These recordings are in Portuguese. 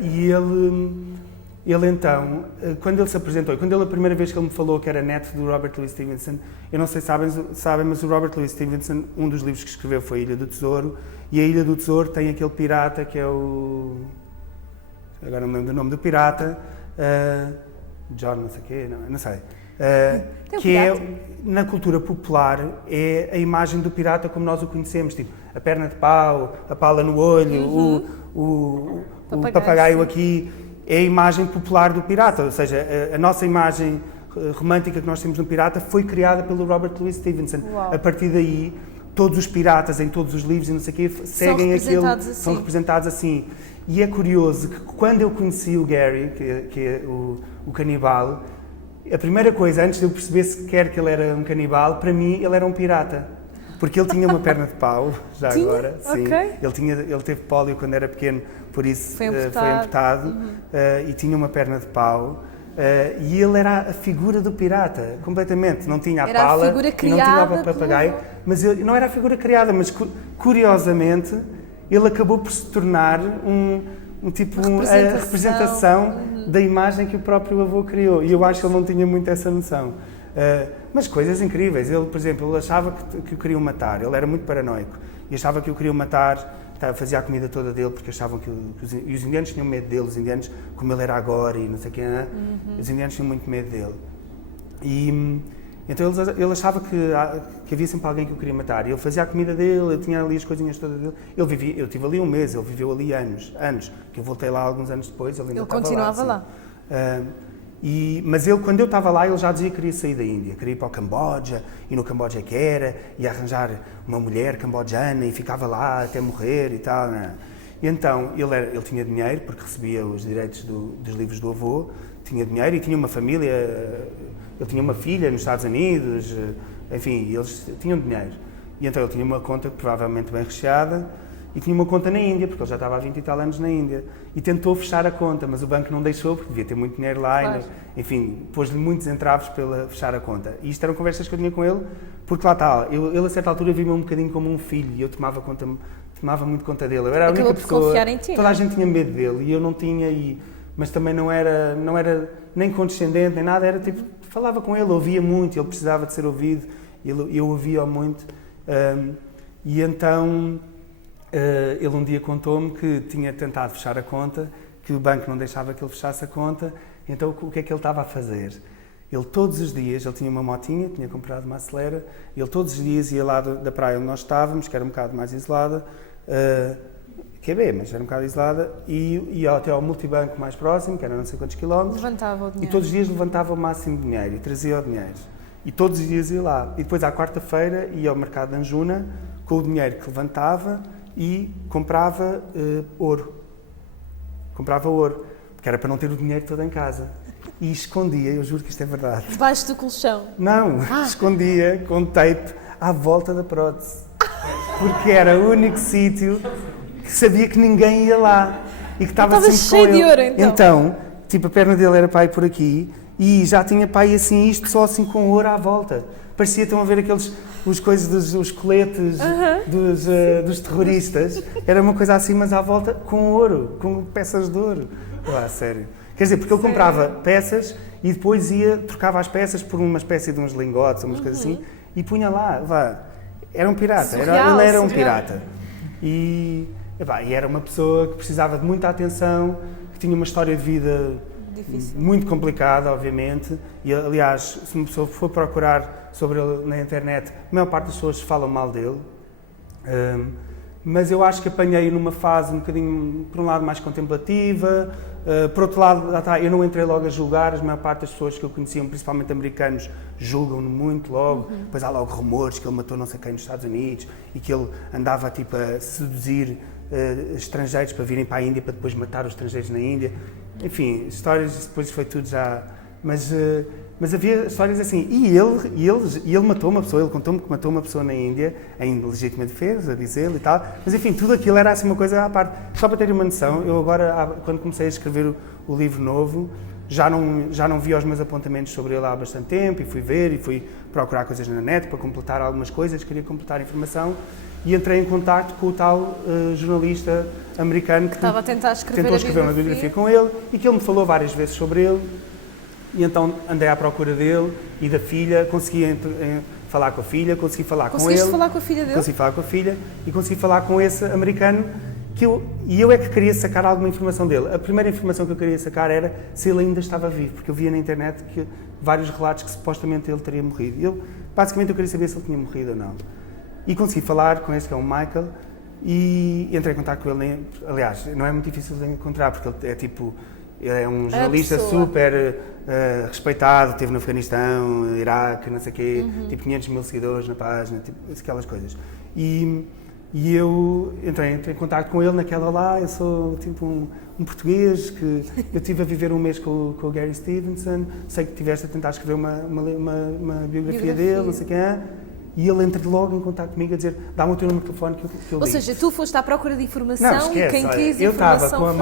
E ele então, quando ele se apresentou, quando ele a primeira vez que ele me falou que era neto do Robert Louis Stevenson, eu não sei se sabem, mas o Robert Louis Stevenson, um dos livros que escreveu foi a Ilha do Tesouro, e a Ilha do Tesouro tem aquele pirata que é o... agora não me lembro do nome do pirata, John não sei o quê, não sei. Que é, na cultura popular, é a imagem do pirata como nós o conhecemos, tipo, a perna de pau, a pala no olho, o papagaio aqui, é a imagem popular do pirata, ou seja, a nossa imagem romântica que nós temos no pirata foi criada pelo Robert Louis Stevenson. Uau. A partir daí, todos os piratas em todos os livros e não sei o quê seguem são representados assim. E é curioso que quando eu conheci o Gary, que é o canibal, a primeira coisa, antes de eu perceber sequer que ele era um canibal, para mim ele era um pirata. Porque ele tinha uma perna de pau, já tinha? agora. Sim. Okay. Ele teve pólio quando era pequeno, por isso foi amputado. E tinha uma perna de pau. E ele era a figura do pirata, completamente. Não tinha a pala, a e não tinha o papagaio. Mas ele, não era a figura criada, mas curiosamente ele acabou por se tornar a representação da imagem que o próprio avô criou. E eu acho que ele não tinha muito essa noção. Mas coisas incríveis. Ele, por exemplo, ele achava que o queriam matar. Ele era muito paranoico. E achava que o queriam matar, fazia a comida toda dele, porque achavam que os indianos tinham medo dele. Os indianos, como ele era agora e não sei o quê, os indianos tinham muito medo dele. E então ele achava que havia sempre alguém que o queria matar. E ele fazia a comida dele, ele tinha ali as coisinhas todas dele. Eu estive ali um mês, ele viveu ali anos, que eu voltei lá alguns anos depois, ele ainda estava lá. Ele continuava lá. Mas ele, quando eu estava lá, ele já dizia que queria sair da Índia, queria ir para o Camboja, e no Camboja que era, e arranjar uma mulher cambodjana, e ficava lá até morrer e tal. E então, ele tinha dinheiro, porque recebia os direitos dos livros do avô, tinha dinheiro e tinha uma família, ele tinha uma filha nos Estados Unidos, enfim, eles tinham dinheiro. E então ele tinha uma conta provavelmente bem recheada, e tinha uma conta na Índia, porque ele já estava há 20 e tal anos na Índia. E tentou fechar a conta, mas o banco não deixou, porque devia ter muito dinheiro lá. Claro. Enfim, pôs-lhe muitos entraves para fechar a conta. E isto eram conversas que eu tinha com ele, porque lá está, ele a certa altura via-me um bocadinho como um filho, e eu tomava muito conta dele. Eu era a única pessoa, toda a gente tinha medo dele, e eu não tinha, mas também não era nem condescendente, nem nada, era tipo, falava com ele, ouvia muito, ele precisava de ser ouvido, eu ouvia-o muito. E então... ele um dia contou-me que tinha tentado fechar a conta, que o banco não deixava que ele fechasse a conta, então o que é que ele estava a fazer? Ele todos os dias, ele tinha uma motinha, tinha comprado uma acelera, ele todos os dias ia lá da praia onde nós estávamos, que era um bocado mais isolada, que é bem, mas era um bocado isolada, e ia até ao multibanco mais próximo, que era não sei quantos quilómetros, levantava o dinheiro. E todos os dias levantava o máximo de dinheiro e trazia o dinheiro. E todos os dias ia lá. E depois à quarta-feira ia ao mercado de Anjuna, com o dinheiro que levantava, e comprava ouro. Comprava ouro, porque era para não ter o dinheiro todo em casa. E escondia, eu juro que isto é verdade. Debaixo do colchão? Não, escondia com tape à volta da prótese. Porque era o único sítio que sabia que ninguém ia lá. E que estava sempre cheio com de ele. ouro, então. Então, tipo, a perna dele era para aí por aqui e já tinha para aí assim, isto só assim com ouro à volta. Parecia, estão a ver os coisas os coletes dos terroristas. Era uma coisa assim, mas à volta com ouro, com peças de ouro. Sério. Quer dizer, porque ele comprava peças e depois trocava as peças por uma espécie de uns lingotes, umas coisas assim, e punha lá. Era um pirata, surreal, ele era um pirata. E era uma pessoa que precisava de muita atenção, que tinha uma história de vida difícil, muito complicada, obviamente. E, aliás, se uma pessoa for procurar sobre ele na internet, a maior parte das pessoas falam mal dele. Mas eu acho que apanhei numa fase um bocadinho, por um lado, mais contemplativa. Por outro lado, eu não entrei logo a julgar. A maior parte das pessoas que eu conhecia, principalmente americanos, julgam-no muito logo. Depois há logo rumores que ele matou não sei quem nos Estados Unidos e que ele andava tipo, a seduzir estrangeiros para virem para a Índia para depois matar os estrangeiros na Índia. Enfim, histórias, depois foi tudo já... Mas havia histórias assim, e ele matou uma pessoa, ele contou-me que matou uma pessoa na Índia, em legítima defesa, diz ele e tal, mas enfim, tudo aquilo era assim uma coisa à parte. Só para terem uma noção, eu agora, quando comecei a escrever o livro novo, já não via os meus apontamentos sobre ele há bastante tempo e fui ver e fui procurar coisas na net para completar algumas coisas, queria completar a informação e entrei em contacto com o tal jornalista americano que estava a tentar tentou escrever uma biografia com ele e que ele me falou várias vezes sobre ele e então andei à procura dele e da filha, consegui falar com a filha, consegui falar com ele. Conseguiste falar com a filha dele? Consegui falar com a filha e consegui falar com esse americano e eu é que queria sacar alguma informação dele. A primeira informação que eu queria sacar era se ele ainda estava vivo, porque eu via na internet que vários relatos que supostamente ele teria morrido. Basicamente eu queria saber se ele tinha morrido ou não. E consegui falar com esse que é o Michael e entrei em contato com ele. Aliás, não é muito difícil de encontrar, porque ele é um jornalista super respeitado, esteve no Afeganistão, Iraque, não sei o quê, tipo 500 mil seguidores na página, tipo aquelas coisas. E eu entrei em contato com ele naquela lá, eu sou tipo um português que eu estive a viver um mês com o Gary Stevenson, sei que estiveste a tentar escrever uma biografia dele, não sei quem é, e ele entra logo em contato comigo a dizer, dá-me o teu número de telefone que eu ligo. Ou seja, tu foste à procura de informação não, esquece, e quem olha, quis eu informação estava com a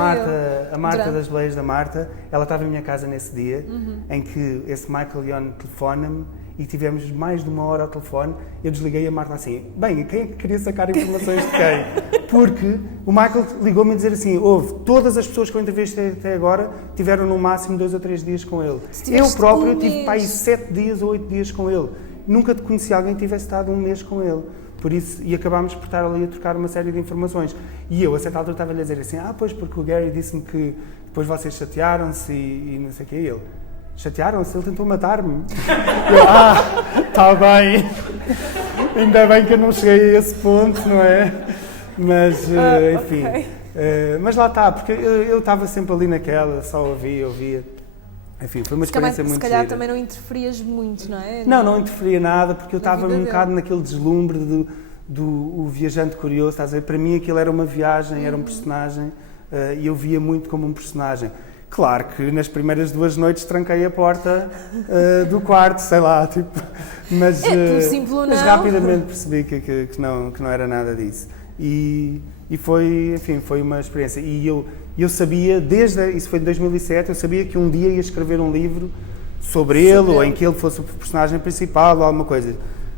Marta durante... das Boleias da Marta, ela estava em minha casa nesse dia, em que esse Michael Young telefona-me e tivemos mais de 1 hora ao telefone, eu desliguei a Marta assim, bem, quem é que queria sacar informações de quem? Porque o Michael ligou-me a dizer assim, todas as pessoas que eu entrevistei até agora tiveram no máximo 2 ou 3 dias com ele. Eu próprio tive para aí 7 dias ou 8 dias com ele. Nunca conheci alguém que tivesse estado 1 mês com ele. Por isso, e acabámos por estar ali a trocar uma série de informações. E eu, a certa altura, estava-lhe a dizer assim, pois, porque o Gary disse-me que depois vocês chatearam-se e não sei o que. E ele, chatearam-se? Ele tentou matar-me. Eu, está bem. Ainda bem que eu não cheguei a esse ponto, não é? Mas, enfim. Okay. Mas lá está, porque eu estava sempre ali naquela, só ouvia. Enfim, foi uma experiência muito gira. Se calhar também não interferias muito, não é? Não interferia nada, porque eu estava um bocado naquele deslumbre do viajante curioso, estás a ver? Para mim aquilo era uma viagem, era um personagem, e eu via muito como um personagem. Claro que nas primeiras 2 noites tranquei a porta do quarto, sei lá, tipo... Mas, mas rapidamente percebi que não era nada disso. E foi, enfim, foi uma experiência. E eu sabia, isso foi em 2007, eu sabia que um dia ia escrever um livro sobre ele, ou em que ele fosse o personagem principal, ou alguma coisa.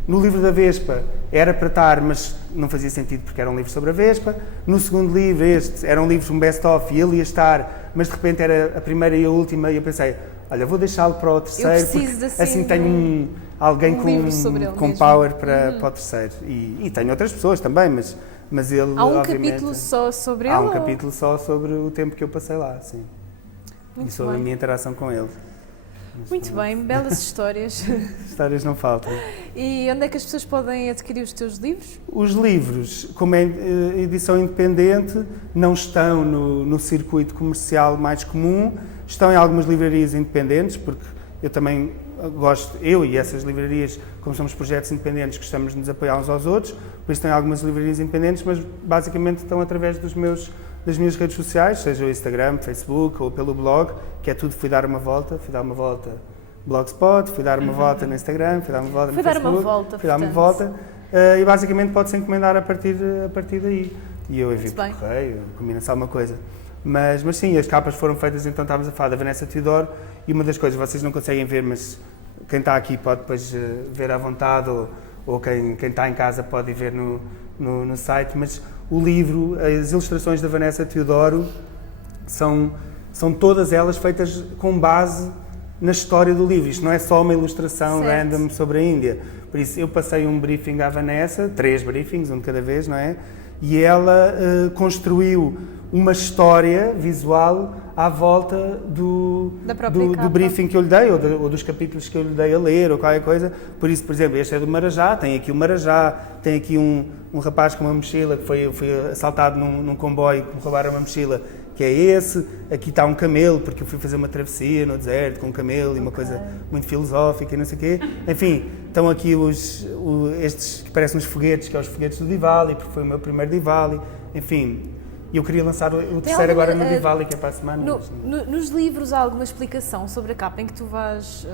No livro da Vespa era para estar, mas não fazia sentido porque era um livro sobre a Vespa. No segundo livro, este era um livro, um best-of, e ele ia estar, mas de repente era a primeira e a última, e eu pensei, olha, vou deixá-lo para o terceiro, porque assim tenho alguém com power para o terceiro. E tenho outras pessoas também, mas ele, há um capítulo só sobre ele? Há um capítulo só sobre o tempo que eu passei lá, sim. Muito e sobre a minha interação com ele. Muito bem, belas histórias. Histórias não faltam. E onde é que as pessoas podem adquirir os teus livros? Os livros, como é edição independente, não estão no circuito comercial mais comum, estão em algumas livrarias independentes, porque eu também gosto, eu e essas livrarias, como somos projetos independentes, gostamos de nos apoiar uns aos outros, por isso tem algumas livrarias independentes, mas basicamente estão através das minhas redes sociais, seja o Instagram, Facebook ou pelo blog, que é tudo Fui Dar Uma Volta Blogspot, Fui Dar Uma Volta no Instagram, Fui Dar Uma Volta no Facebook, Fui Dar Uma Volta, e basicamente pode-se encomendar a partir daí. E eu envio por correio, combina-se alguma coisa. Mas sim, as capas foram feitas, então estávamos a falar da Vanessa Teodoro, e uma das coisas, vocês não conseguem ver, mas quem está aqui pode depois ver à vontade, ou quem está em casa pode ver no site, mas o livro, as ilustrações da Vanessa Teodoro são todas elas feitas com base na história do livro. Isto não é só uma ilustração random sobre a Índia. Por isso, eu passei um briefing à Vanessa, 3 briefings, um de cada vez, não é? E ela construiu uma história visual à volta do briefing que eu lhe dei, ou dos capítulos que eu lhe dei a ler, ou qualquer coisa. Por isso, por exemplo, este é do Marajá, tem aqui o Marajá, tem aqui um rapaz com uma mochila que foi assaltado num comboio, que me roubaram uma mochila, que é esse. Aqui está um camelo, porque eu fui fazer uma travessia no deserto com um camelo, e uma coisa muito filosófica e não sei o quê. Enfim, estão aqui estes que parecem uns foguetes, que são os foguetes do Diwali, porque foi o meu primeiro Diwali. Enfim, eu queria lançar o terceiro agora no Diwali, que é para a semana. Nos livros há alguma explicação sobre a capa em que tu vais...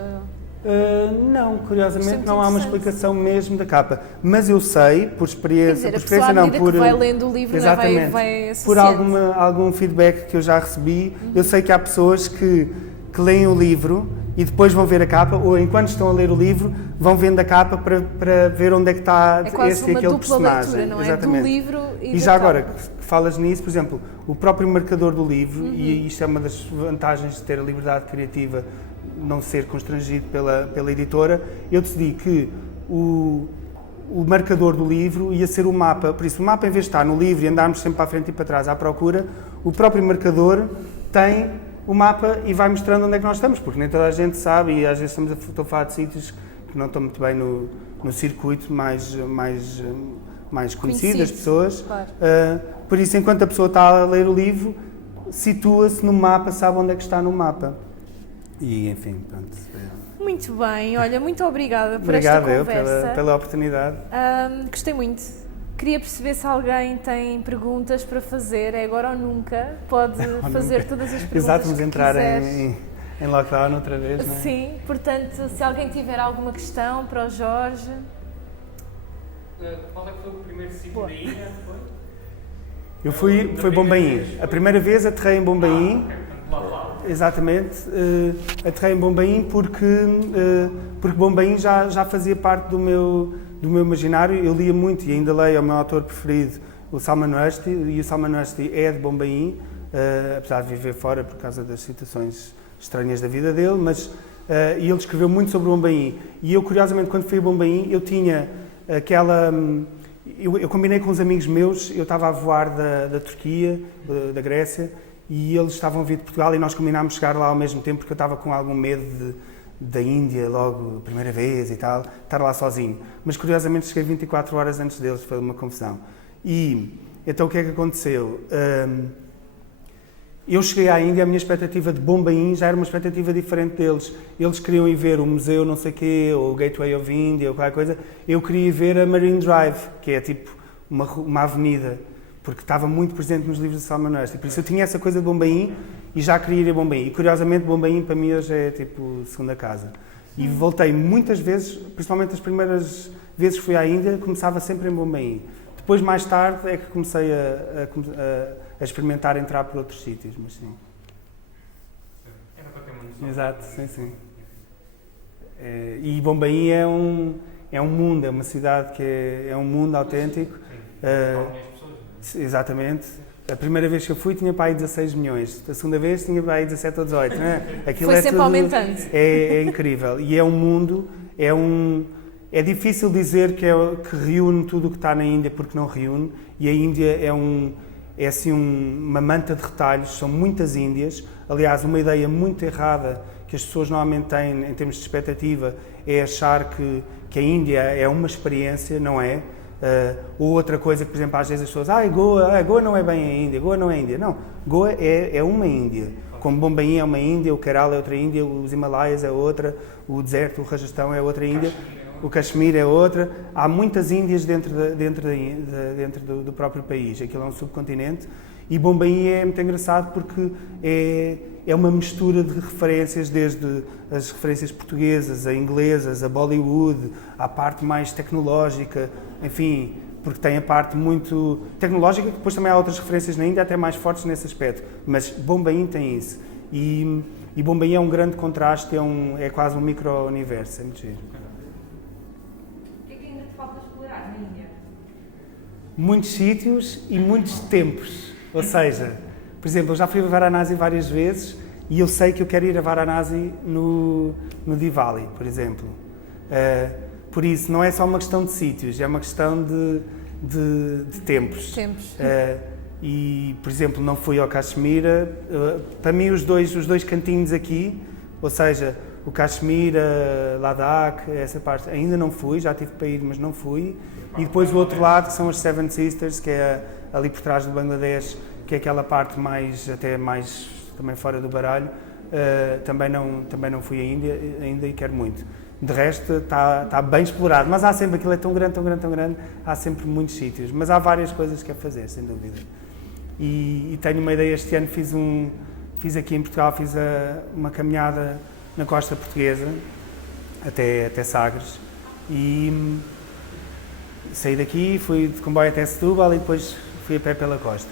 Não, curiosamente não há uma explicação mesmo da capa, mas eu sei, por experiência, que vai lendo o livro, exatamente, vai por algum feedback que eu já recebi, eu sei que há pessoas que que leem o livro e depois vão ver a capa, ou enquanto estão a ler o livro, vão vendo a capa para ver onde é que está esse e aquele personagem. Leitura, não é? Exatamente. Do livro e já agora, que falas nisso, por exemplo, o próprio marcador do livro, e isto é uma das vantagens de ter a liberdade criativa, não ser constrangido pela editora, eu decidi que o marcador do livro ia ser o mapa, por isso o mapa, em vez de estar no livro e andarmos sempre para a frente e para trás à procura, o próprio marcador tem o mapa e vai mostrando onde é que nós estamos, porque nem toda a gente sabe, e às vezes estou a falar de sítios que não estão muito bem no circuito mais conhecido das pessoas. Claro. Por isso, enquanto a pessoa está a ler o livro, situa-se no mapa, sabe onde é que está no mapa. E, enfim, pronto. Muito bem, olha, muito obrigada por esta conversa. Obrigado pela oportunidade. Gostei muito. Queria perceber se alguém tem perguntas para fazer, é agora ou nunca. Pode fazer todas as perguntas. Exato, vamos que entrar quiseres. em lockdown outra vez, não é? Sim, portanto, se alguém tiver alguma questão para o Jorge. Qual é que foi o primeiro sítio da ilha? Foi Bombaim. A primeira vez aterrei em Bombaim. Exatamente. Aterrei em Bombaim porque Bombaim já fazia parte do meu imaginário. Eu lia muito e ainda leio, é o meu autor preferido, o Salman Rushdie, e o Salman Rushdie é de Bombaim, apesar de viver fora por causa das situações estranhas da vida dele, e ele escreveu muito sobre Bombaim. E eu, curiosamente, quando fui a Bombaim, eu tinha aquela... Eu combinei com uns amigos meus, eu estava a voar da Turquia, da Grécia, e eles estavam a vir de Portugal e nós combinámos chegar lá ao mesmo tempo, porque eu estava com algum medo da Índia, logo, a primeira vez e tal, estar lá sozinho. Mas, curiosamente, cheguei 24 horas antes deles, foi uma confusão. E, então, o que é que aconteceu? Eu cheguei à Índia, a minha expectativa de Bombaim já era uma expectativa diferente deles. Eles queriam ir ver o museu não sei quê, ou o Gateway of India, ou qualquer coisa. Eu queria ir ver a Marine Drive, que é tipo uma avenida, porque estava muito presente nos livros de Salman Rushdie. Por isso eu tinha essa coisa de Bombaim e já queria ir a Bombaim. E, curiosamente, Bombaim para mim hoje é tipo segunda casa. E voltei muitas vezes, principalmente as primeiras vezes que fui à Índia, começava sempre em Bombaim. Depois, mais tarde, é que comecei a experimentar entrar por outros sítios, mas sim. Era para ter uma noção. Exato, sim. E Bombaim é um mundo, é uma cidade que é um mundo autêntico. Exatamente. A primeira vez que eu fui tinha para aí 16 milhões, a segunda vez tinha para aí 17 ou 18, não é? Aquilo foi sempre aumentando. É incrível. E é um mundo, é difícil dizer que reúne tudo o que está na Índia, porque não reúne, e a Índia é assim uma manta de retalhos, são muitas Índias. Aliás, uma ideia muito errada que as pessoas normalmente têm em termos de expectativa é achar que a Índia é uma experiência, não é? Ou outra coisa que, por exemplo, às vezes as pessoas Goa não é bem a Índia, Goa não é a Índia. Não, Goa é uma Índia. Como Bombaim é uma Índia, o Kerala é outra Índia, os Himalaias é outra, o deserto, o Rajastão é outra Índia, o Caxemir é outra. Há muitas Índias dentro do próprio país. Aquilo é um subcontinente. E Bombaim é muito engraçado porque é uma mistura de referências, desde as referências portuguesas, a inglesas, a Bollywood, à parte mais tecnológica, enfim, porque tem a parte muito tecnológica, que depois também há outras referências na Índia até mais fortes nesse aspecto, mas Bombaim tem isso. E Bombaim é um grande contraste, é quase um micro-universo, é muito giro. O que é que ainda te falta explorar na Índia? Muitos sítios e muitos tempos. Ou seja, por exemplo, eu já fui a Varanasi várias vezes e eu sei que eu quero ir a Varanasi no Diwali, por exemplo. Por isso, não é só uma questão de sítios, é uma questão de tempos. E, por exemplo, não fui ao Caxemir. Para mim, os dois cantinhos aqui, ou seja, o Caxemir, Ladakh, essa parte, ainda não fui, já tive para ir, mas não fui. E depois o outro lado, que são as Seven Sisters, que é ali por trás do Bangladesh, que é aquela parte até mais também fora do baralho. Também não fui ainda e quero muito. De resto, está bem explorado, mas há sempre, aquilo é tão grande, há sempre muitos sítios, mas há várias coisas que é fazer, sem dúvida. E tenho uma ideia, este ano fiz aqui em Portugal, uma caminhada na costa portuguesa, até Sagres, e saí daqui, fui de comboio até Setúbal e depois fui a pé pela costa.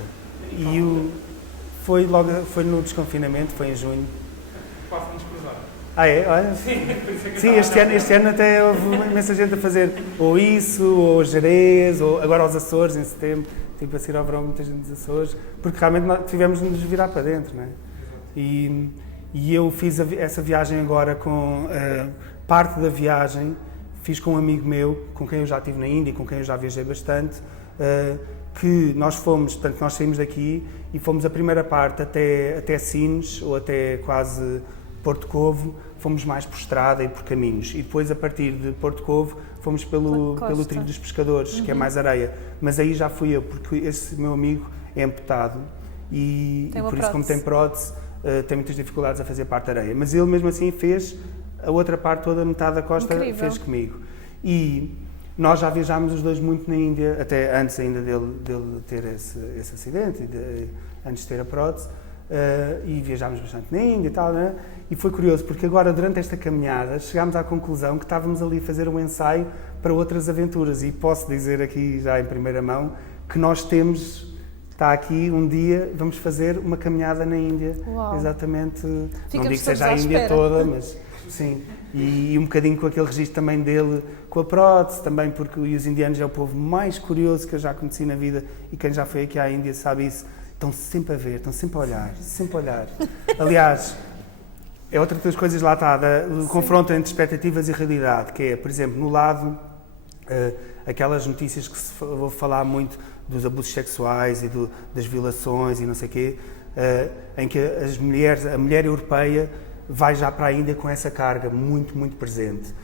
E foi no desconfinamento, foi em junho. Quase Olha. Sim, este ano até houve imensa gente a fazer ou isso, ou Jerez, ou agora aos Açores em setembro, tipo a seguir ao verão muita gente dos Açores, porque realmente nós tivemos de nos virar para dentro, não é? E eu fiz essa viagem agora com parte da viagem, fiz com um amigo meu, com quem eu já estive na Índia, com quem eu já viajei bastante, que nós fomos, portanto nós saímos daqui e fomos a primeira parte até Sines, ou até quase Porto Covo, fomos mais por estrada e por caminhos. E depois, a partir de Porto Covo, fomos pelo Trilho dos Pescadores, que é mais areia. Mas aí já fui eu, porque esse meu amigo é amputado e por isso, como tem prótese, tem muitas dificuldades a fazer parte da areia. Mas ele, mesmo assim, fez a outra parte toda, metade da costa, fez comigo. E nós já viajámos os dois muito na Índia, até antes ainda dele ter esse acidente, antes de ter a prótese. E viajámos bastante na Índia e tal, né? E foi curioso, porque agora, durante esta caminhada, chegámos à conclusão que estávamos ali a fazer um ensaio para outras aventuras. E posso dizer aqui, já em primeira mão, que nós está aqui, um dia, vamos fazer uma caminhada na Índia. Uau. Exatamente, não digo que estamos seja a Índia toda, mas sim. E um bocadinho com aquele registro também dele, com a prótese, também porque os indianos é o povo mais curioso que eu já conheci na vida, e quem já foi aqui à Índia sabe isso. Estão sempre a ver, estão sempre a olhar, sempre a olhar. Aliás, é outra das coisas lá está, o confronto entre expectativas e realidade, que é, por exemplo, no lado, aquelas notícias que se vou falar muito dos abusos sexuais e das violações e não sei o quê, em que a mulher europeia vai já para a Índia com essa carga muito, muito presente.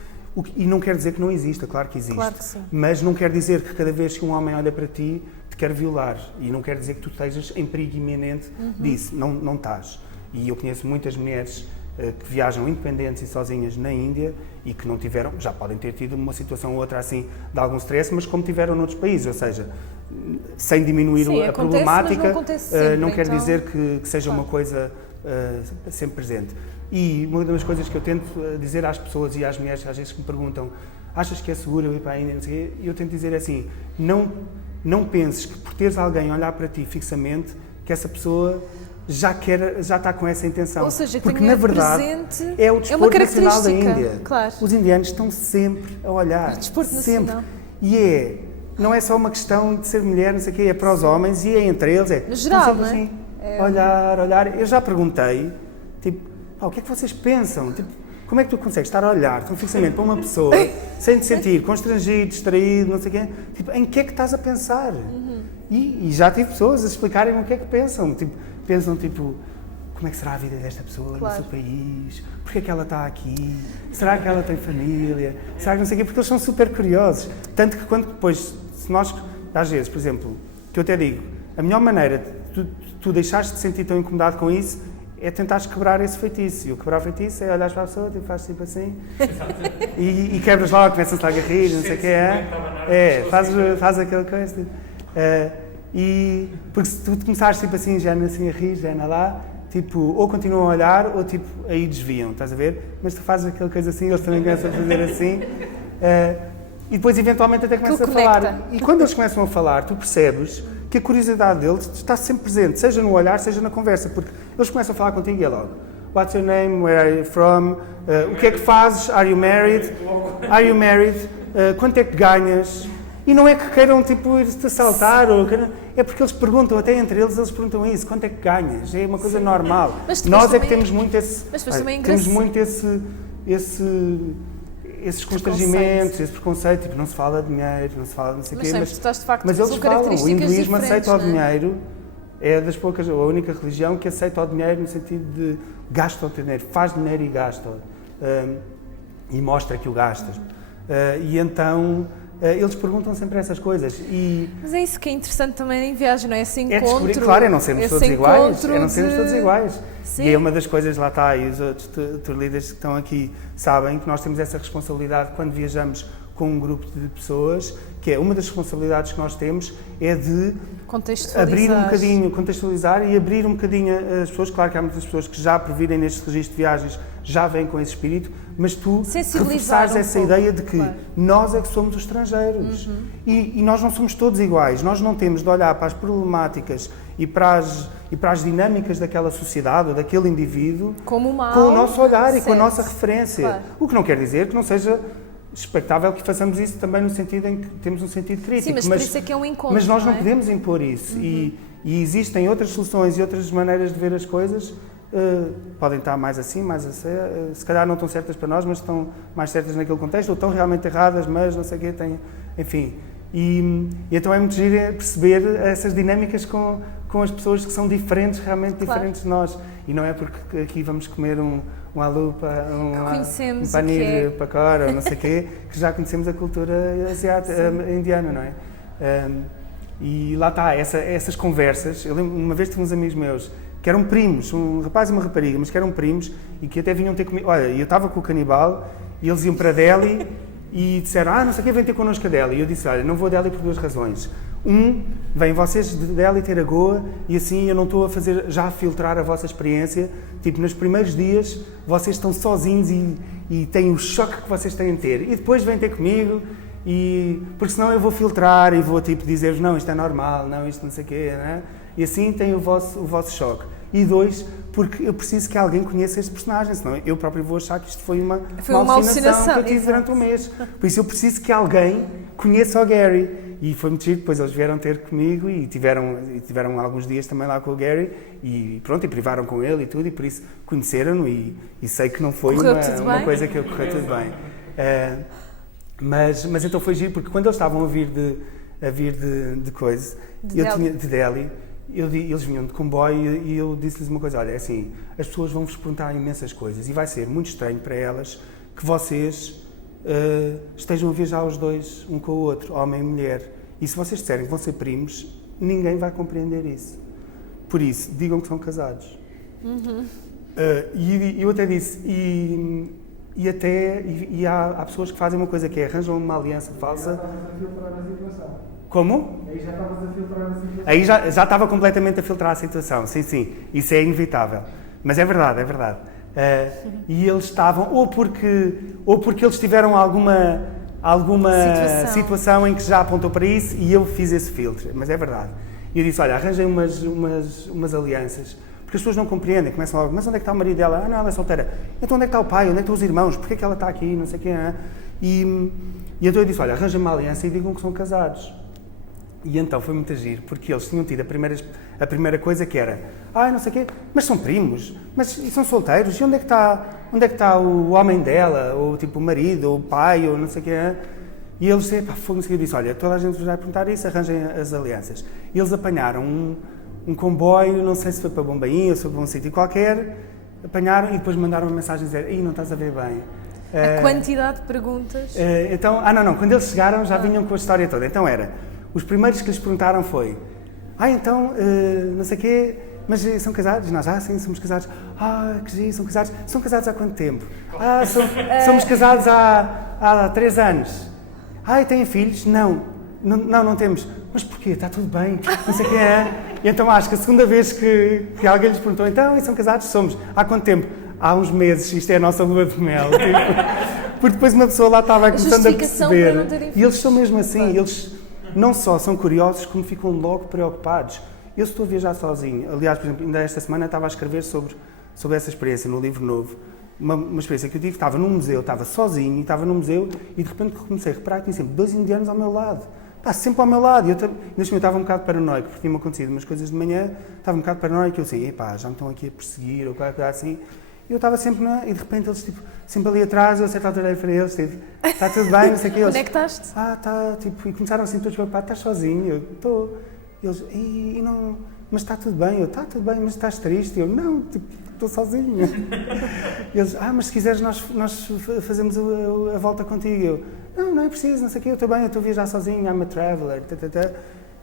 E não quer dizer que não exista, claro que existe, claro que sim. Mas não quer dizer que cada vez que um homem olha para ti, te quer violar, e não quer dizer que tu estejas em perigo iminente disso, não estás. E eu conheço muitas mulheres que viajam independentes e sozinhas na Índia e que não tiveram, já podem ter tido uma situação ou outra assim de algum stress, mas como tiveram noutros países, ou seja, sem diminuir a problemática, não quer dizer que seja uma coisa sempre presente. E uma das coisas que eu tento dizer às pessoas e às mulheres às vezes que me perguntam: achas que é seguro eu ir para a Índia? Eu tento dizer assim: não penses que por teres alguém a olhar para ti fixamente, que essa pessoa já está com essa intenção. Ou seja, porque na verdade é o desporto nacional da Índia. Claro. Os indianos estão sempre a olhar. O desporto sempre. Nacional. E não é só uma questão de ser mulher, não sei o quê, é para os homens e é entre eles. No geral, não é? Assim, olhar. Eu já perguntei, tipo, o que é que vocês pensam? Tipo, como é que tu consegues estar a olhar tão fixamente para uma pessoa sem te sentir constrangido, distraído, não sei o quê? Tipo, em que é que estás a pensar? E já tive pessoas a explicarem o que é que pensam. Tipo, pensam, como é que será a vida desta pessoa no seu país? Porquê é que ela está aqui? Será que ela tem família? Será que não sei o quê? Porque eles são super curiosos. Tanto que quando depois, se nós, às vezes, por exemplo, que eu até digo, a melhor maneira de tu deixares de te sentir tão incomodado com isso é tentares quebrar esse feitiço. E o quebrar o feitiço é olhares para a pessoa, fazes tipo assim, e quebras logo, começas logo a rir, não sei o que faz aquela coisa. E porque se tu começares tipo assim, já assim a rir, já lá, tipo, ou continuam a olhar, ou tipo, aí desviam, estás a ver? Mas tu fazes aquela coisa assim, eles também começam a fazer assim, e depois eventualmente até começam a falar. E quando eles começam a falar, tu percebes que a curiosidade deles está sempre presente, seja no olhar, seja na conversa, porque eles começam a falar contigo e é logo: what's your name, where are you from, o que é que fazes, are you married, quanto é que ganhas? E não é que queiram tipo ir-te assaltar, é porque eles perguntam, até entre eles perguntam isso: quanto é que ganhas? É uma coisa normal. Nós é que temos muito esses constrangimentos, esse preconceito, tipo, não se fala de dinheiro, não se fala não sei o quê, mas eles falam. O hinduísmo aceita o dinheiro, é das poucas, a única religião que aceita o dinheiro no sentido de gasta o dinheiro, faz dinheiro e gasta, e mostra que o gastas. E então eles perguntam sempre essas coisas. Mas é isso que é interessante também em viagem, não é? Esse encontro. Claro, é não sermos todos iguais. Sim. E é uma das coisas, lá está, e os outros líderes que estão aqui sabem que nós temos essa responsabilidade quando viajamos com um grupo de pessoas, que é uma das responsabilidades que nós temos, é de abrir um bocadinho, contextualizar e abrir um bocadinho as pessoas. Claro que há muitas pessoas que já previrem neste registro de viagens, já vêm com esse espírito, mas tu reforçares essa ideia de que nós é que somos os estrangeiros. E nós não somos todos iguais, nós não temos de olhar para as problemáticas e para as dinâmicas daquela sociedade ou daquele indivíduo como mal, com o nosso olhar certo. E com a nossa referência. Claro. O que não quer dizer que não seja expectável que façamos isso também no sentido em que temos um sentido crítico. Sim, mas por isso é que é um encontro. Mas nós não é? podemos impor isso. E existem outras soluções e outras maneiras de ver as coisas. Podem estar mais assim, mais assim, se calhar não estão certas para nós, mas estão mais certas naquele contexto, ou estão realmente erradas, mas não sei o quê, enfim. E então é muito giro perceber essas dinâmicas com as pessoas que são diferentes, realmente diferentes de nós. E não é porque aqui vamos comer um alupa, um panir pakora, não sei o quê, que já conhecemos a cultura asiática, indiana, não é? E lá está, essas conversas. Eu lembro, uma vez tive uns amigos meus que eram primos, um rapaz e uma rapariga, mas que eram primos e que até vinham ter comigo. Olha, eu estava com o canibal e eles iam para Delhi e disseram, não sei o que, vem ter connosco a Delhi. E eu disse, olha, não vou a Delhi por 2 razões. Vêm vocês de Delhi ter a Goa e assim eu não estou a fazer, já a filtrar a vossa experiência. Tipo, nos primeiros dias vocês estão sozinhos e têm o choque que vocês têm de ter. E depois vêm ter comigo, porque senão eu vou filtrar e vou tipo dizer-vos, não, isto é normal, não, isto não sei o quê, não é? E assim tem o vosso choque. E 2, porque eu preciso que alguém conheça este personagem, senão eu próprio vou achar que isto foi uma alucinação que eu tive durante um mês. Por isso eu preciso que alguém conheça o Gary. E foi muito chique, depois eles vieram ter comigo e tiveram alguns dias também lá com o Gary e pronto, e privaram com ele e tudo, e por isso conheceram-no e sei que não foi uma coisa que correu tudo bem. Mas então foi giro, porque quando eles estavam a vir de coisa, de Delhi, eles vinham de comboio e eu disse-lhes uma coisa, olha, é assim, as pessoas vão-vos perguntar imensas coisas e vai ser muito estranho para elas que vocês estejam a viajar os dois, um com o outro, homem e mulher. E se vocês disserem que vão ser primos, ninguém vai compreender isso. Por isso, digam que são casados. E eu até disse, e há pessoas que fazem uma coisa que é, arranjam uma aliança falsa. Como? Aí já estavas a filtrar a situação. Aí já estava completamente a filtrar a situação, sim, isso é inevitável. Mas é verdade. E eles estavam, ou porque eles tiveram alguma situação em que já apontou para isso e eu fiz esse filtro, mas é verdade. E eu disse, olha, arranjem umas alianças, porque as pessoas não compreendem, começam logo, mas onde é que está o marido dela? Não, ela é solteira. Então onde é que está o pai? Onde é que estão os irmãos? Porquê é que ela está aqui? Não sei quem é. E então eu disse, olha, arranjem uma aliança e digam que são casados. E então foi muito agir, porque eles tinham tido a primeira coisa que era, não sei o quê, mas são primos, mas são solteiros, e onde é que está o homem dela, ou tipo o marido, ou o pai, ou não sei o quê. E eles foram seguir e disse, olha, toda a gente vos vai perguntar isso, arranjem as alianças. E eles apanharam um comboio, não sei se foi para Bombaim ou se foi para um sítio qualquer, apanharam e depois mandaram uma mensagem a dizer, não estás a ver bem. A quantidade de perguntas. Então, quando eeles chegaram já vinham com a história toda, então os primeiros que lhes perguntaram foi, então, não sei o quê, mas são casados? Nós, sim, somos casados. Que giro, são casados. São casados há quanto tempo? Somos casados há 3 anos. E têm filhos? Não temos. Mas porquê? Está tudo bem, não sei o que é. E então acho que a segunda vez que alguém lhes perguntou, então, e são casados? Somos. Há quanto tempo? Há uns meses, isto é a nossa lua de mel. Porque depois uma pessoa lá estava começando a perceber. E eles são mesmo assim, eles não só são curiosos, como ficam logo preocupados. Eu estou a viajar sozinho. Aliás, por exemplo, ainda esta semana estava a escrever sobre essa experiência no livro novo. Uma experiência que eu tive, estava num museu, estava sozinho, estava num museu e de repente comecei a reparar que tinha sempre 2 indianos ao meu lado. Sempre ao meu lado. E eu estava um bocado paranoico, porque tinham acontecido umas coisas de manhã, estava um bocado paranoico e eu assim, já me estão aqui a perseguir ou qualquer coisa assim. E eu estava sempre, e de repente eles, sempre ali atrás, eu a certa altura olhei para eles, está tudo bem, não sei o que. Onde é que estás? Está, e começaram assim todos preocupados, estás sozinho? Eu, estou. Eles, não, mas está tudo bem? Eu, está tudo bem, mas estás triste? Eu, não, estou sozinho. Eles, mas se quiseres nós fazemos a volta contigo. Eu, não é preciso, não sei o que, eu estou bem, eu estou a viajar sozinho, I'm a traveler,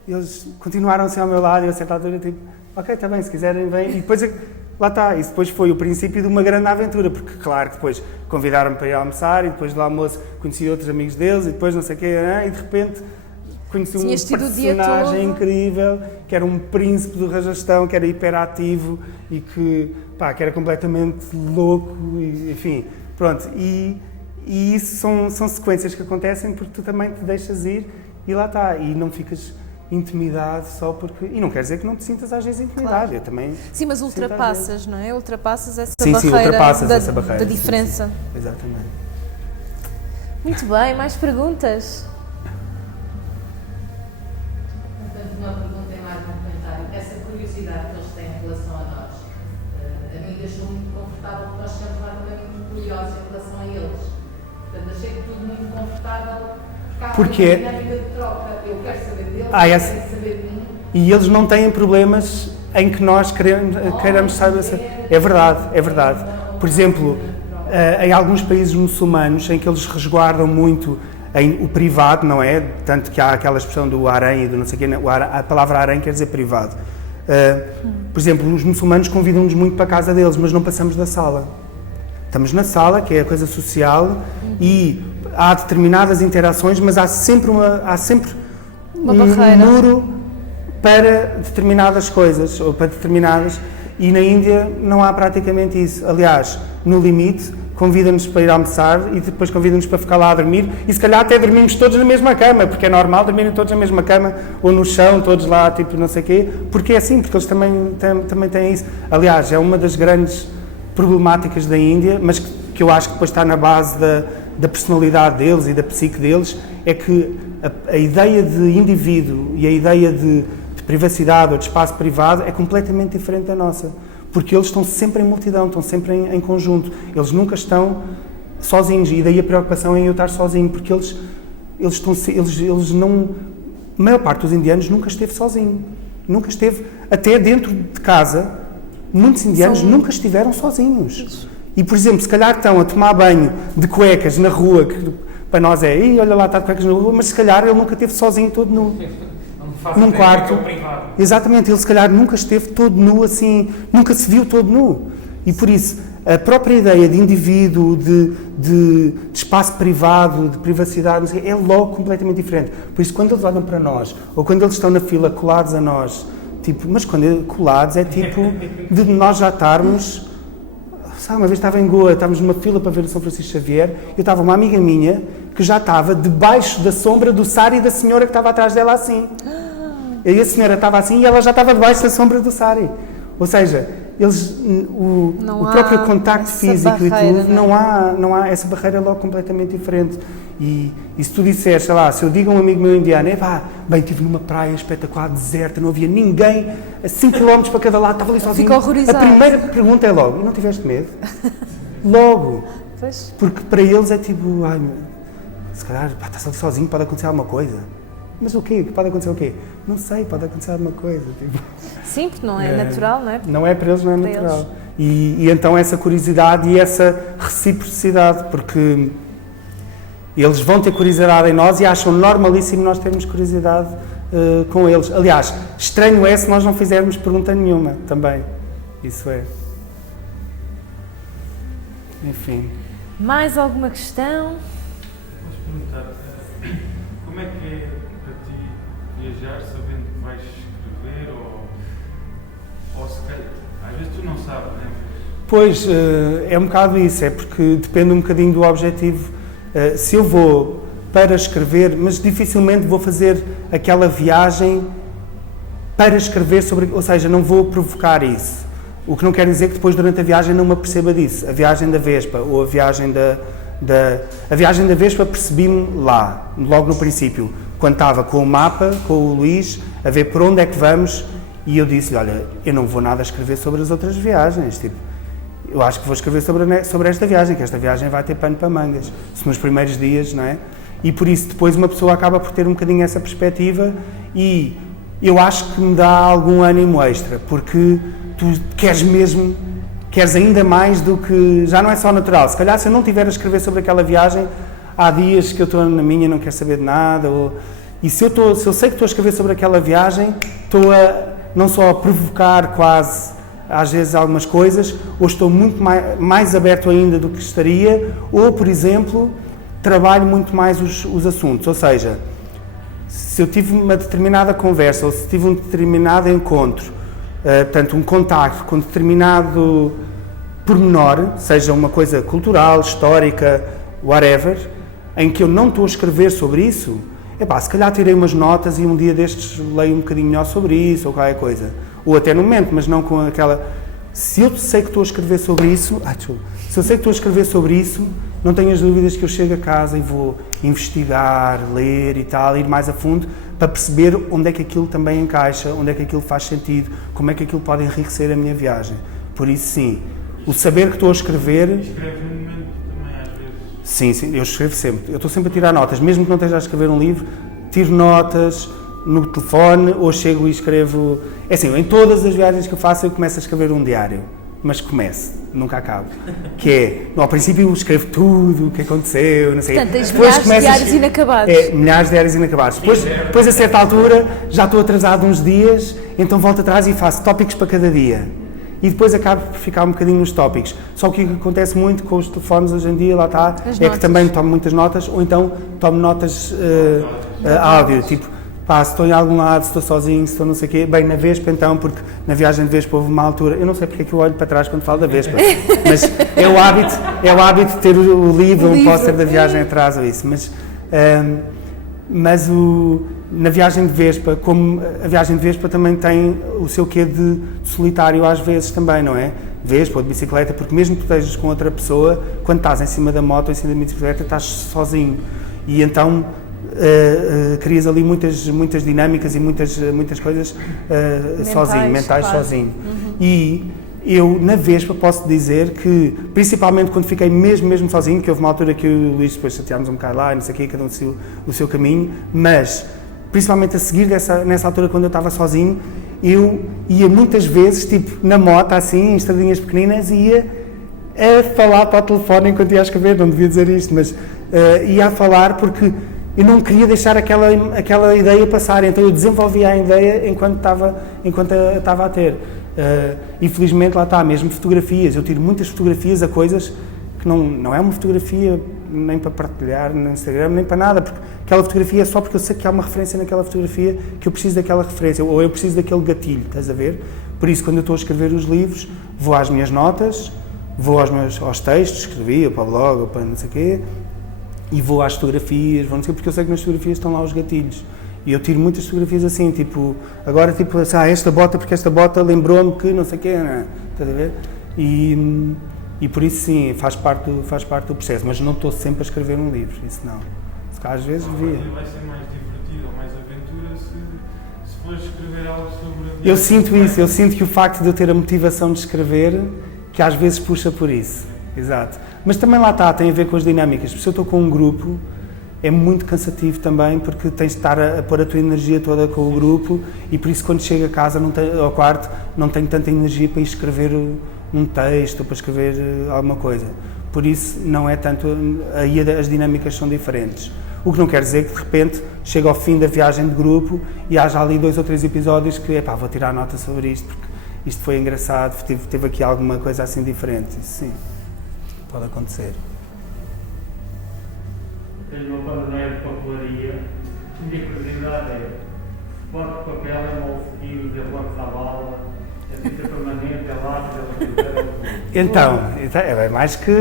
Eles continuaram assim ao meu lado e eu a certa altura, ok, está bem, se quiserem, vem. E depois, lá está, isso depois foi o princípio de uma grande aventura, porque claro que depois convidaram-me para ir almoçar e depois do almoço conheci outros amigos deles e depois não sei o quê, e de repente conheci um personagem incrível, que era um príncipe do Rajastão, que era hiperativo e que era completamente louco, e, enfim, pronto. E isso são sequências que acontecem porque tu também te deixas ir e lá está, e não ficas intimidade só porque... E não quer dizer que não te sintas às vezes intimidade, claro. Eu também... Sim, mas ultrapassas, não é? Ultrapassas essa barreira da diferença. Sim, exatamente. Muito bem, mais perguntas? Uma pergunta e mais um comentário. Essa curiosidade que eles têm em relação a nós, a mim deixou muito confortável porque nós chegamos lá também muito curiosos em relação a eles. Portanto, achei tudo muito confortável. Porque a dinâmica de troca. Eu quero saber deles, eles querem saber de mim. E eles não têm problemas em que nós queiramos saber. É verdade. Por exemplo, em alguns países muçulmanos em que eles resguardam muito o privado, não é? Tanto que há aquela expressão do harém e do não sei o quê, a palavra harém quer dizer privado. Por exemplo, os muçulmanos convidam-nos muito para a casa deles, mas não passamos da sala. Estamos na sala, que é a coisa social, e há determinadas interações, mas há sempre uma barreira. Muro para determinadas coisas, ou para determinadas... E na Índia não há praticamente isso. Aliás, no limite, convida-nos para ir almoçar e depois convida-nos para ficar lá a dormir e se calhar até dormimos todos na mesma cama, porque é normal dormirem todos na mesma cama ou no chão, todos lá, tipo não sei o quê, porque é assim, porque eles também têm isso. Aliás, é uma das grandes problemáticas da Índia, mas que eu acho que depois está na base da personalidade deles e da psique deles, é que a ideia de indivíduo e a ideia de privacidade ou de espaço privado é completamente diferente da nossa, porque eles estão sempre em multidão, estão sempre em conjunto, eles nunca estão sozinhos, e daí a preocupação em eu estar sozinho, porque eles não... A maior parte dos indianos nunca esteve sozinho, nunca esteve, até dentro de casa, muitos indianos nunca estiveram sozinhos. E, por exemplo, se calhar estão a tomar banho de cuecas na rua, que para nós é, olha lá, está de cuecas na rua, mas se calhar ele nunca esteve sozinho todo nu. Num quarto. Exatamente, ele se calhar nunca esteve todo nu assim, nunca se viu todo nu. E por isso, a própria ideia de indivíduo, de espaço privado, de privacidade, é logo completamente diferente. Por isso, quando eles olham para nós, ou quando eles estão na fila colados a nós, tipo, mas quando colados é tipo de nós já estarmos... Sabe, uma vez estava em Goa, estávamos numa fila para ver o São Francisco Xavier, eu estava uma amiga minha que já estava debaixo da sombra do sari da senhora que estava atrás dela assim. E a senhora estava assim e ela já estava debaixo da sombra do sari. Ou seja, o próprio contacto físico barreira, e tudo, não há essa barreira logo completamente diferente. E se tu disseres, sei lá, se eu digo a um amigo meu indiano, bem, estive numa praia espetacular, deserta, não havia ninguém, a 5 km para cada lado, estava ali sozinho. Fico horrorizado. A primeira pergunta é logo, e não tiveste medo? Logo. Pois. Porque para eles é tipo, se calhar, estás ali sozinho, pode acontecer alguma coisa. Mas o quê? Pode acontecer o quê? Não sei, pode acontecer alguma coisa. Tipo. Sim, porque não é natural, não é? Não é para eles, não é natural. E então essa curiosidade e essa reciprocidade, porque eles vão ter curiosidade em nós e acham normalíssimo nós termos curiosidade com eles. Aliás, estranho é se nós não fizermos pergunta nenhuma também. Isso é. Enfim. Mais alguma questão? Posso perguntar, como é que é para ti viajar sabendo que vais escrever ou se calhar, às vezes tu não sabes, não é? Pois, é um bocado isso, é porque depende um bocadinho do objetivo. Se eu vou para escrever, mas dificilmente vou fazer aquela viagem para escrever sobre, ou seja, não vou provocar isso. O que não quer dizer que depois durante a viagem não me aperceba disso. A viagem da Vespa ou a viagem a viagem da Vespa percebi-me lá, logo no princípio, quando estava com o mapa, com o Luís, a ver por onde é que vamos, e eu disse-lhe, olha, eu não vou nada escrever sobre as outras viagens, tipo, eu acho que vou escrever sobre esta viagem, que esta viagem vai ter pano para mangas, se nos primeiros dias, não é? E por isso depois uma pessoa acaba por ter um bocadinho essa perspectiva e eu acho que me dá algum ânimo extra, porque tu queres ainda mais do que... Já não é só natural. Se calhar se eu não estiver a escrever sobre aquela viagem, há dias que eu estou na minha e não quero saber de nada. E se eu sei que estou a escrever sobre aquela viagem, estou não só a provocar quase, às vezes, algumas coisas, ou estou muito mais aberto ainda do que estaria, ou, por exemplo, trabalho muito mais os assuntos. Ou seja, se eu tive uma determinada conversa, ou se tive um determinado encontro, portanto, um contacto com determinado pormenor, seja uma coisa cultural, histórica, whatever, em que eu não estou a escrever sobre isso, se calhar tirei umas notas e um dia destes leio um bocadinho melhor sobre isso ou qualquer coisa. Ou até no momento, mas não com aquela... Se eu sei que estou a escrever sobre isso... Se eu sei que estou a escrever sobre isso, não tenho as dúvidas que eu chego a casa e vou investigar, ler e tal, ir mais a fundo para perceber onde é que aquilo também encaixa, onde é que aquilo faz sentido, como é que aquilo pode enriquecer a minha viagem. Por isso, sim, o saber que estou a escrever... Escreve no momento também, às vezes? Sim, eu escrevo sempre. Eu estou sempre a tirar notas, mesmo que não esteja a escrever um livro, tiro notas no telefone ou chego e escrevo... É assim, em todas as viagens que eu faço eu começo a escrever um diário, mas nunca acabo. Que é, ao princípio eu escrevo tudo o que aconteceu, não sei. Portanto, tens milhares de diários inacabados. Milhares de diários inacabados. Depois, a certa altura, já estou atrasado uns dias, então volto atrás e faço tópicos para cada dia. E depois acabo por ficar um bocadinho nos tópicos. Só que o que acontece muito com os telefones hoje em dia, lá está, que também tomo muitas notas, ou então tomo notas áudio, tipo, se estou em algum lado, se estou sozinho, se estou não sei o quê, bem, na Vespa então, porque na viagem de Vespa houve uma altura, eu não sei porque é que eu olho para trás quando falo da Vespa, mas é o hábito de ter o livro, um póster da viagem atrás ou isso, mas na viagem de Vespa, como a viagem de Vespa também tem o seu quê de solitário às vezes também, não é? Vespa ou de bicicleta, porque mesmo que tu estejas com outra pessoa, quando estás em cima da moto ou em cima da bicicleta, estás sozinho, e então crias ali muitas dinâmicas e muitas coisas mentais sozinho. E eu, na Vespa, posso dizer que, principalmente quando fiquei mesmo sozinho, que houve uma altura que eu e o Luís depois chateámos um bocado lá, e não sei o quê, cada um o seu caminho, mas, principalmente a seguir nessa altura, quando eu estava sozinho, eu ia muitas vezes, tipo, na moto, assim, em estradinhas pequeninas, e ia a falar para o telefone enquanto ia a escrever, não devia dizer isto, mas ia a falar porque eu não queria deixar aquela ideia passar, então eu desenvolvia a ideia enquanto estava a ter. Infelizmente, lá está, mesmo fotografias, eu tiro muitas fotografias a coisas que não é uma fotografia nem para partilhar no Instagram, nem para nada, porque aquela fotografia é só porque eu sei que há uma referência naquela fotografia, que eu preciso daquela referência, ou eu preciso daquele gatilho, estás a ver? Por isso, quando eu estou a escrever os livros, vou às minhas notas, vou aos textos que escrevi, ou para o blog, ou para não sei o quê, e vou às fotografias, porque eu sei que nas fotografias estão lá os gatilhos. E eu tiro muitas fotografias assim, tipo, agora tipo, esta bota, porque esta bota lembrou-me que não sei o quê, não é? Estás a ver? E por isso sim, faz parte do processo, mas não estou sempre a escrever um livro, isso não. Se cá às vezes devia. Vai ser mais divertido ou mais aventura se fores escrever algo sobre a vida. Eu sinto isso, eu sinto que o facto de eu ter a motivação de escrever, que às vezes puxa por isso, exato. Mas também lá está, tem a ver com as dinâmicas. Se eu estou com um grupo, é muito cansativo também, porque tens de estar a pôr a tua energia toda com o grupo e por isso quando chego a casa, ao quarto, não tenho tanta energia para escrever um texto ou para escrever alguma coisa. Por isso não é tanto, aí as dinâmicas são diferentes. O que não quer dizer que de repente chega ao fim da viagem de grupo e haja ali 2 ou 3 episódios que, vou tirar nota sobre isto, porque isto foi engraçado, teve aqui alguma coisa assim diferente. Isso sim, pode acontecer. Tenho uma panadeira de papelaria. A minha curiosidade é: suporte de papel é molesquino, de avanço à bala, é tinta permanente, é lápis, Então, é mais que,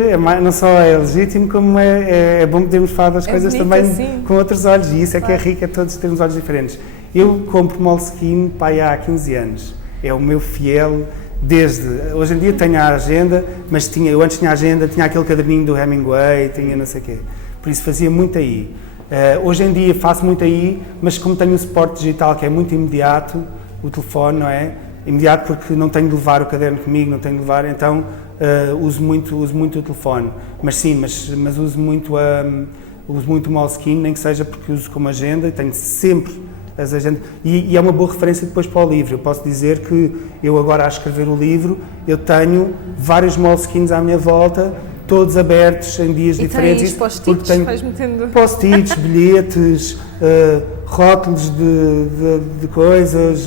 não só é legítimo, como é bom podermos falar das coisas também assim, com outros olhos, e isso é que é rico, é todos termos olhos diferentes. Eu compro molesquino há 15 anos, é o meu fiel. Hoje em dia tenho a agenda, mas eu antes tinha a agenda, tinha aquele caderninho do Hemingway, tinha não sei o quê. Por isso fazia muito aí. Hoje em dia faço muito aí, mas como tenho o suporte digital que é muito imediato, o telefone, não é? Imediato porque não tenho de levar o caderno comigo, não tenho de levar, então uso muito o telefone. Mas sim, mas uso muito o Moleskine, nem que seja porque uso como agenda e tenho sempre as agendas. E é uma boa referência depois para o livro. Eu posso dizer que eu agora a escrever o livro, eu tenho vários Moleskines à minha volta, todos abertos em dias diferentes. E post-its, vais metendo... Post-its, bilhetes, rótulos de coisas,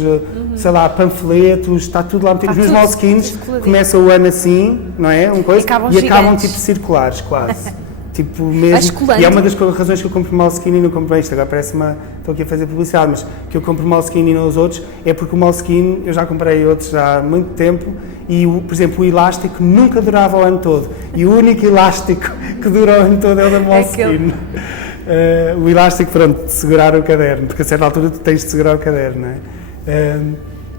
sei lá, panfletos, está tudo lá metido. Os meus Moleskines começam o ano assim, não é? E acabam tipo circulares, quase. Tipo mesmo. E é uma das razões que eu compro Moleskine e não compro isto. Agora parece estou aqui a fazer publicidade, mas que eu compro Moleskine e não os outros, é porque o Moleskine, eu já comprei outros há muito tempo, e, por exemplo, o elástico nunca durava o ano todo. E o único elástico que dura o ano todo é o da Moleskine. o elástico, pronto, de segurar o caderno, porque a certa altura tu tens de segurar o caderno, não é?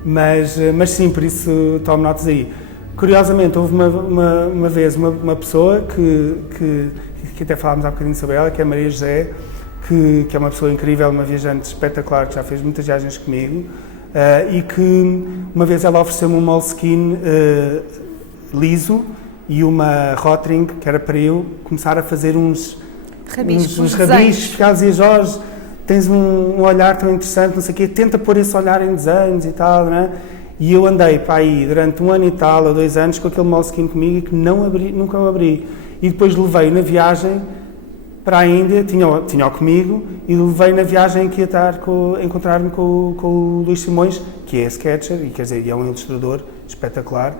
Mas sim, por isso tomo notas aí. Curiosamente, houve uma vez uma pessoa que até falámos há bocadinho sobre ela, que é a Maria José, que é uma pessoa incrível, uma viajante espetacular, que já fez muitas viagens comigo, e que uma vez ela ofereceu-me um Moleskine liso e uma Rotring, que era para eu começar a fazer uns rabiscos, que ela dizia: Jorge, tens um olhar tão interessante, não sei o quê, tenta pôr esse olhar em desenhos e tal, não é? E eu andei para aí durante 1 ano e tal, ou 2 anos, com aquele Moleskine comigo e que nunca o abri. E depois levei na viagem para a Índia, tinha-o comigo, e levei na viagem que ia encontrar-me com o Luís Simões, que é sketcher, e quer dizer, é um ilustrador espetacular,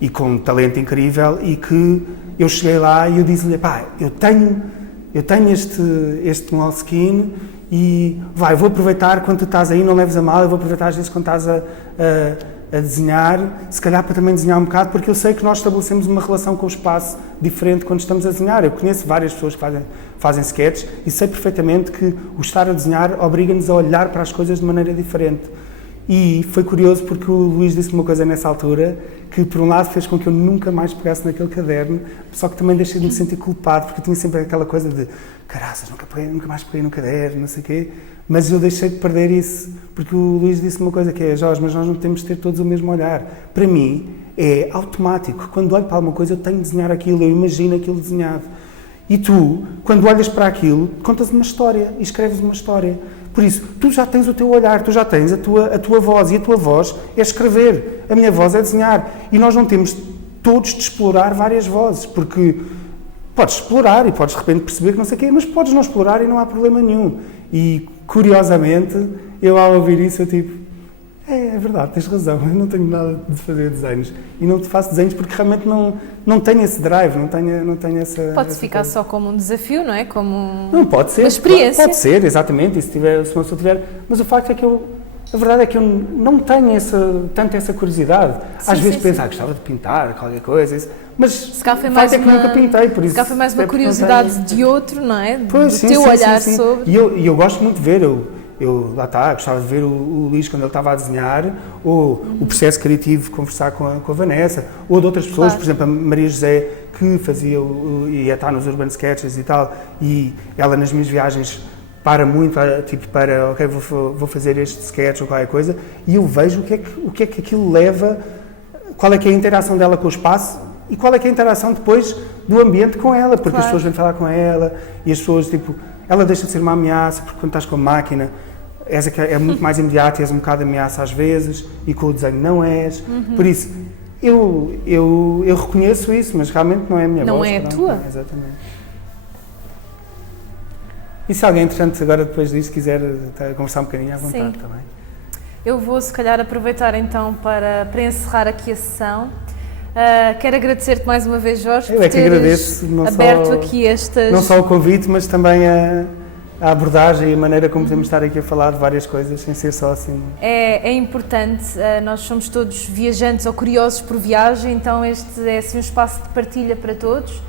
e com um talento incrível, e que eu cheguei lá e eu disse-lhe: pá, eu tenho este Moleskine, e vou aproveitar quando tu estás aí, não leves a mal, eu vou aproveitar às vezes quando estás a desenhar, se calhar para também desenhar um bocado, porque eu sei que nós estabelecemos uma relação com o espaço diferente quando estamos a desenhar. Eu conheço várias pessoas que fazem sketches e sei perfeitamente que o estar a desenhar obriga-nos a olhar para as coisas de maneira diferente. E foi curioso porque o Luís disse uma coisa nessa altura que, por um lado, fez com que eu nunca mais pegasse naquele caderno, só que também deixei de me sentir culpado, porque eu tinha sempre aquela coisa de caraças, nunca mais peguei no caderno, não sei o quê, mas eu deixei de perder isso, porque o Luís disse uma coisa que é: Jorge, mas nós não temos de ter todos o mesmo olhar. Para mim, é automático. Quando olho para alguma coisa, eu tenho de desenhar aquilo, eu imagino aquilo desenhado. E tu, quando olhas para aquilo, contas uma história e escreves uma história. Por isso, tu já tens o teu olhar, tu já tens a tua voz, e a tua voz é escrever, a minha voz é desenhar. E nós não temos todos de explorar várias vozes, porque podes explorar e podes de repente perceber que não sei o quê, mas podes não explorar e não há problema nenhum. E, curiosamente, eu ao ouvir isso, eu tipo: é verdade, tens razão, eu não tenho nada de fazer desenhos. E não te faço desenhos porque realmente não tenho esse drive, não tenho essa... Pode ficar só como um desafio, não é? Como não, pode ser, uma experiência. Pode ser, exatamente, e se uma pessoa tiver... Mas o facto é que a verdade é que eu não tenho tanto essa curiosidade. Às vezes penso: gostava de pintar qualquer coisa, isso, mas se calhar foi mais que nunca pintei, por isso... Se calhar foi mais uma curiosidade de outro, não é? Pois, do teu olhar sobre... E eu gosto muito de ver, lá está, gostava de ver o Luís quando ele estava a desenhar, ou o processo criativo de conversar com a Vanessa, ou de outras pessoas, claro. Por exemplo, a Maria José, que fazia ia estar nos Urban Sketches e tal, e ela nas minhas viagens para muito, tipo, ok, vou fazer este sketch ou qualquer coisa, e eu vejo o que é que aquilo leva, qual é que é a interação dela com o espaço, e qual é que é a interação depois do ambiente com ela, porque claro. As pessoas vêm falar com ela, e as pessoas, tipo, ela deixa de ser uma ameaça, porque quando estás com a máquina, é muito mais imediato e és um bocado ameaça às vezes, e com o desenho não és. Por isso, eu reconheço isso, mas realmente não é a minha voz. Não é a tua? Não, exatamente. E se alguém, entretanto, agora depois disso, quiser conversar um bocadinho, à vontade. Sim. Também. Eu vou, se calhar, aproveitar então para encerrar aqui a sessão. Quero agradecer-te mais uma vez, Jorge, por teres aberto aqui estas... Não só o convite, mas também a abordagem e a maneira como podemos estar aqui a falar de várias coisas, sem ser só assim. É importante, nós somos todos viajantes ou curiosos por viagem, então este é assim um espaço de partilha para todos.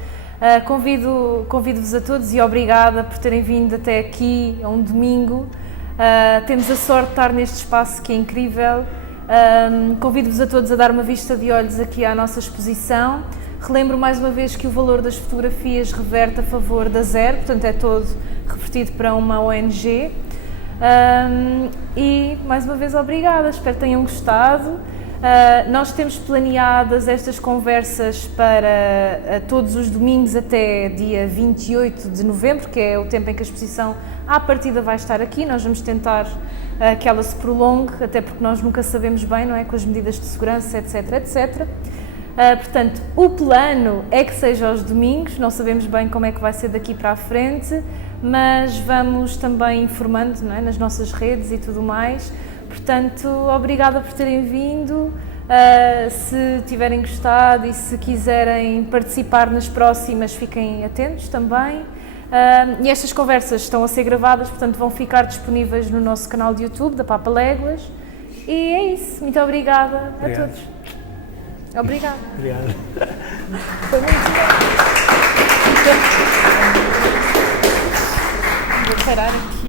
Convido-vos a todos e obrigada por terem vindo até aqui, a um domingo. Temos a sorte de estar neste espaço que é incrível. Convido-vos a todos a dar uma vista de olhos aqui à nossa exposição. Relembro mais uma vez que o valor das fotografias reverte a favor da Zero, portanto é todo revertido para uma ONG. E mais uma vez obrigada, espero que tenham gostado. Nós temos planeadas estas conversas para todos os domingos até dia 28 de novembro, que é o tempo em que a exposição à partida vai estar aqui. Nós vamos tentar que ela se prolongue, até porque nós nunca sabemos bem, não é, com as medidas de segurança, etc, etc. Portanto, o plano é que seja aos domingos, não sabemos bem como é que vai ser daqui para a frente, mas vamos também informando, não é, nas nossas redes e tudo mais. Portanto, obrigada por terem vindo. Se tiverem gostado e se quiserem participar nas próximas, fiquem atentos também. E estas conversas estão a ser gravadas, portanto vão ficar disponíveis no nosso canal de YouTube, da Papa Léguas. E é isso. Muito obrigada a todos. Obrigada. Obrigado. Foi muito bom. parar aqui.